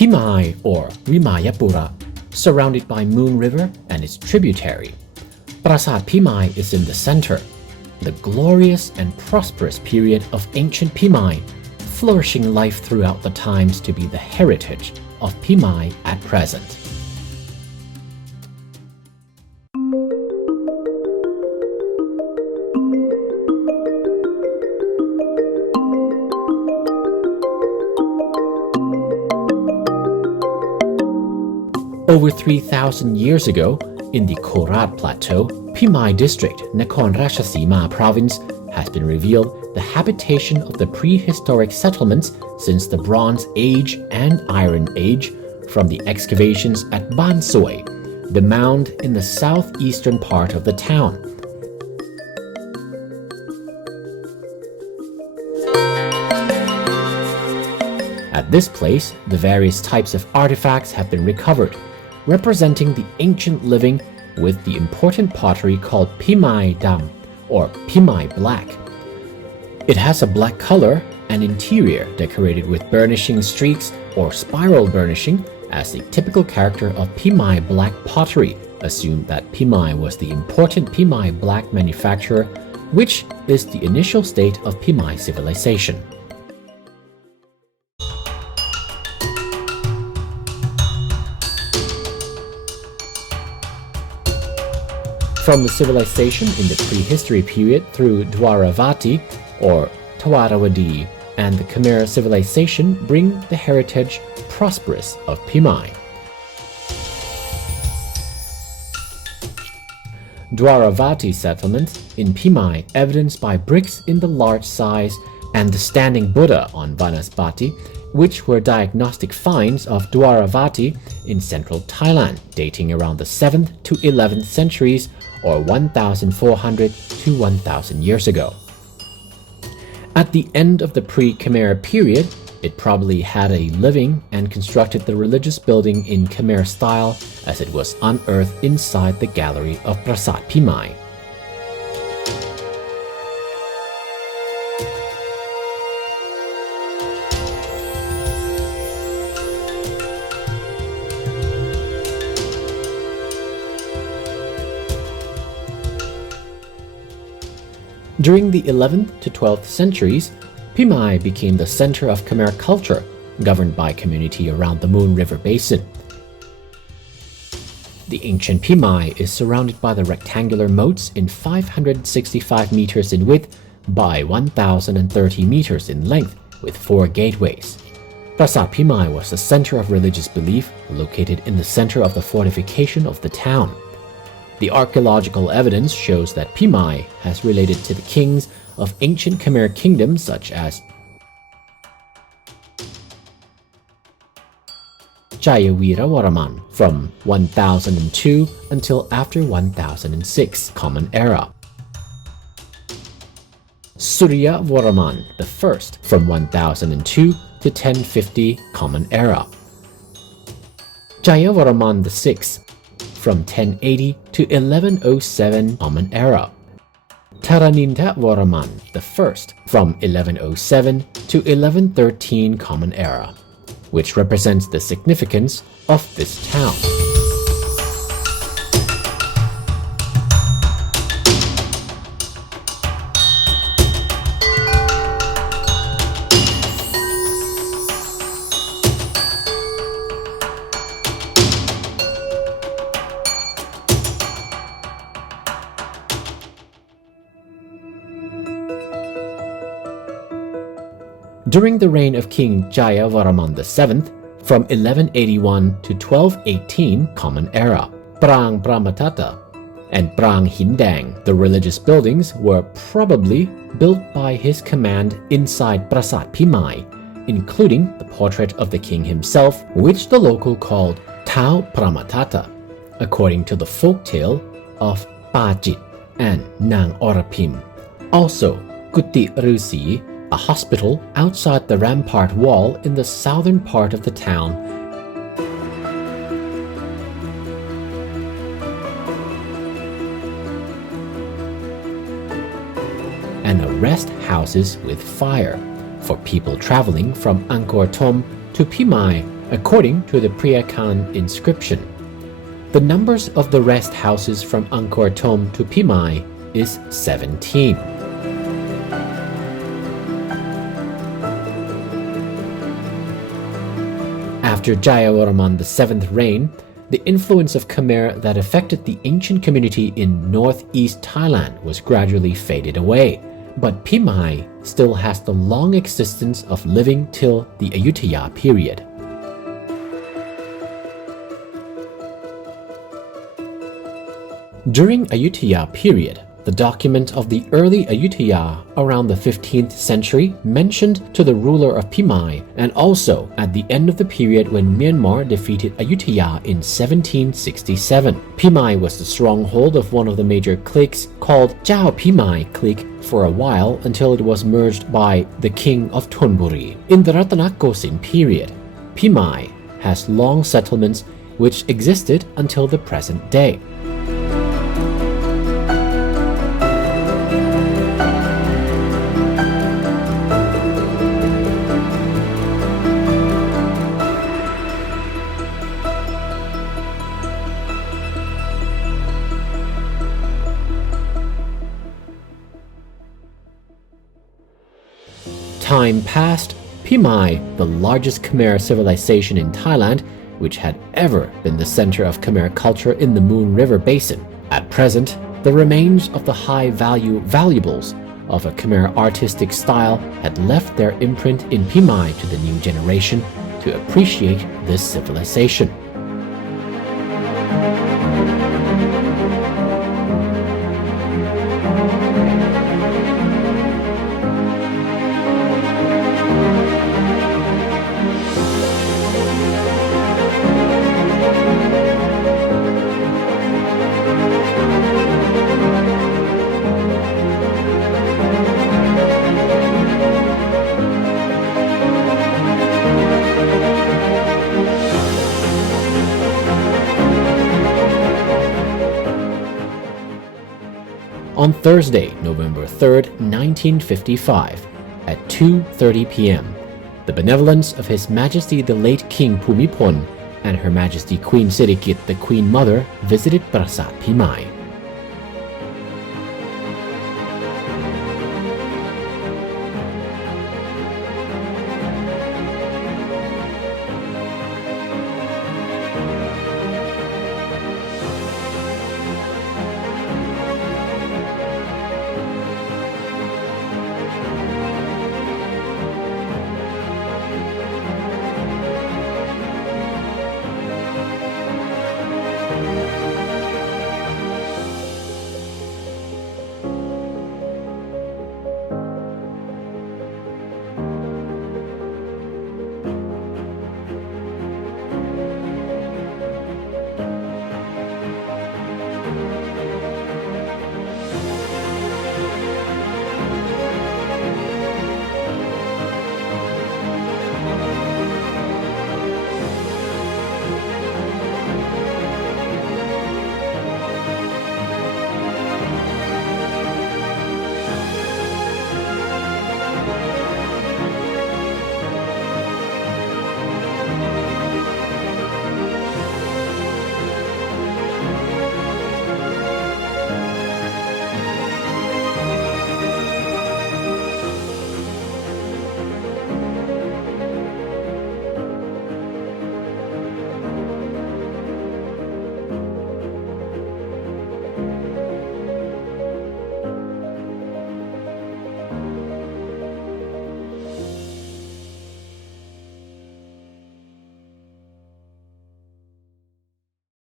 Phimai or Vimayapura, surrounded by Moon River and its tributary. Prasat Phimai is in the center, the glorious and prosperous period of ancient Phimai, flourishing life throughout the times to be the heritage of Phimai at present. Over 3,000 years ago, in the Korat Plateau, Phimai District, Nakhon Ratchasima Province, has been revealed the habitation of the prehistoric settlements since the Bronze Age and Iron Age from the excavations at Bansoi, the mound in the southeastern part of the town. At this place, the various types of artifacts have been recovered, representing the ancient living with the important pottery called Phimai Dam or Phimai Black. It has a black color and interior decorated with burnishing streaks or spiral burnishing as the typical character of Phimai Black pottery, assumed that Phimai was the important Phimai Black manufacturer, which is the initial state of Phimai civilization. From the civilization in the prehistory period through Dwaravati or Tawarawadi and the Khmer civilization bring the heritage prosperous of Phimai. Dwaravati settlement in Phimai evidenced by bricks in the large size and the standing Buddha on Vanaspati, which were diagnostic finds of Dwaravati in central Thailand dating around the 7th to 11th centuries or 1,400 to 1,000 years ago. At the end of the pre-Khmer period, it probably had a living and constructed the religious building in Khmer style as it was unearthed inside the gallery of Prasat Phimai. During the 11th to 12th centuries, Phimai became the center of Khmer culture, governed by community around the Moon River Basin. The ancient Phimai is surrounded by the rectangular moats in 565 meters in width by 1,030 meters in length with 4 gateways. Prasat Phimai was the center of religious belief located in the center of the fortification of the town. The archaeological evidence shows that Phimai has related to the kings of ancient Khmer kingdoms such as Jayaweera from 1002 until after 1006 Common Era, Surya Varaman I from 1002 to 1050 Common Era, Jayavarman VI from 1080 to 1107 Common Era, Taraninta Varaman I from 1107 to 1113 Common Era, which represents the significance of this town. During the reign of King Jayavarman VII, from 1181 to 1218 Common Era, Prang Brahmatata and Prang Hindang, the religious buildings, were probably built by his command inside Prasat Phimai, including the portrait of the king himself, which the local called Tau Pramatata, according to the folk tale of Pajit and Nang Orapim. Also, Kuti Rusi, a hospital outside the rampart wall in the southern part of the town, and a rest houses with fire for people traveling from Angkor Thom to Phimai according to the Priyakan inscription. The numbers of the rest houses from Angkor Thom to Phimai is 17. After Jayavarman VII's reign, the influence of Khmer that affected the ancient community in northeast Thailand was gradually faded away, but Phimai still has the long existence of living till the Ayutthaya period. During Ayutthaya period, the document of the early Ayutthaya around the 15th century mentioned to the ruler of Phimai, and also at the end of the period when Myanmar defeated Ayutthaya in 1767. Phimai was the stronghold of one of the major cliques called Chao Phimai clique for a while until it was merged by the king of Thonburi. In the Ratanakosin period, Phimai has long settlements which existed until the present day. Time passed, Phimai, the largest Khmer civilization in Thailand, which had ever been the center of Khmer culture in the Moon River Basin. At present, the remains of the high-value valuables of a Khmer artistic style had left their imprint in Phimai to the new generation to appreciate this civilization. On Thursday, November 3rd, 1955, at 2:30 p.m., the benevolence of His Majesty the late King Bhumibol and Her Majesty Queen Sirikit the Queen Mother visited Prasat Phimai.